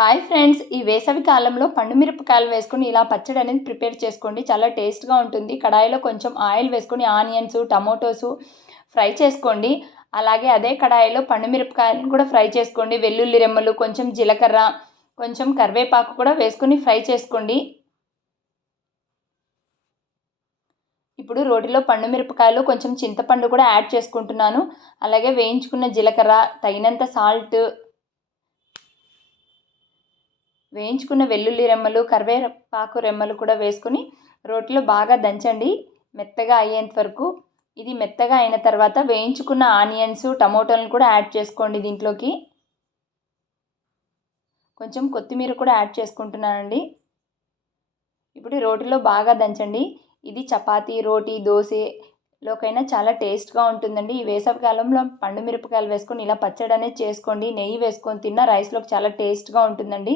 Hi friends ఈ వేసవి కాలంలో పండు మిరపకాయలు వేసుకుని ఇలా పచ్చడి అనేది ప్రిపేర్ చేసుకోండి. చాలా టేస్ట్గా ఉంటుంది. కడాయిలో కొంచెం ఆయిల్ వేసుకొని ఆనియన్స్ టమోటోస్ ఫ్రై చేసుకోండి. అలాగే అదే కడాయిలో పండు మిరపకాయలను కూడా ఫ్రై చేసుకోండి. వెల్లుల్లి రెమ్మలు కొంచెం జీలకర్ర కొంచెం కరివేపాకు కూడా వేసుకొని ఫ్రై చేసుకోండి. ఇప్పుడు రోటిలో పండు మిరపకాయలు కొంచెం చింతపండు కూడా యాడ్ చేసుకుంటున్నాను. అలాగే వేయించుకున్న జీలకర్ర తగినంత సాల్ట్ వేయించుకున్న వెల్లుల్లి రెమ్మలు కరివేపాకు రెమ్మలు కూడా వేసుకుని రోటిలో బాగా దంచండి. మెత్తగా అయ్యేంత వరకు. ఇది మెత్తగా అయిన తర్వాత వేయించుకున్న ఆనియన్స్ టమోటాలను కూడా యాడ్ చేసుకోండి దీంట్లోకి. కొంచెం కొత్తిమీర కూడా యాడ్ చేసుకుంటున్నానండి. ఇప్పుడు రోటిలో బాగా దంచండి. ఇది చపాతీ రోటీ దోశలోకైనా చాలా టేస్ట్గా ఉంటుందండి. ఈ వేసవికాలంలో పండు మిరపకాయలు వేసుకొని ఇలా పచ్చడి అనేది చేసుకోండి. నెయ్యి వేసుకొని తిన్న రైస్లోకి చాలా టేస్ట్గా ఉంటుందండి.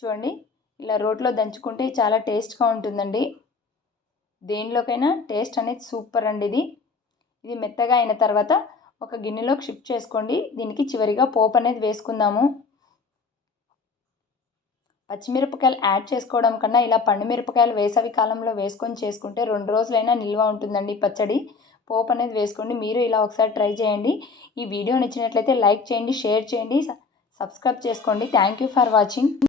చూడండి. ఇలా రోట్లో దంచుకుంటే చాలా టేస్ట్గా ఉంటుందండి. దేనిలోకైనా టేస్ట్ అనేది సూపర్ అండి ఇది. ఇది మెత్తగా అయిన తర్వాత ఒక గిన్నెలోకి షిఫ్ట్ చేసుకోండి. దీనికి చివరిగా పోపు అనేది వేసుకుందాము. పచ్చిమిరపకాయలు యాడ్ చేసుకోవడం కన్నా ఇలా పండు మిరపకాయలు వేసవి కాలంలో వేసుకొని చేసుకుంటే రెండు రోజులైనా నిల్వ ఉంటుందండి పచ్చడి. పోపు అనేది వేసుకోండి. మీరు ఇలా ఒకసారి ట్రై చేయండి. ఈ వీడియో నచ్చినట్లయితే లైక్ చేయండి షేర్ చేయండి సబ్స్క్రైబ్ చేసుకోండి. Thank you for watching.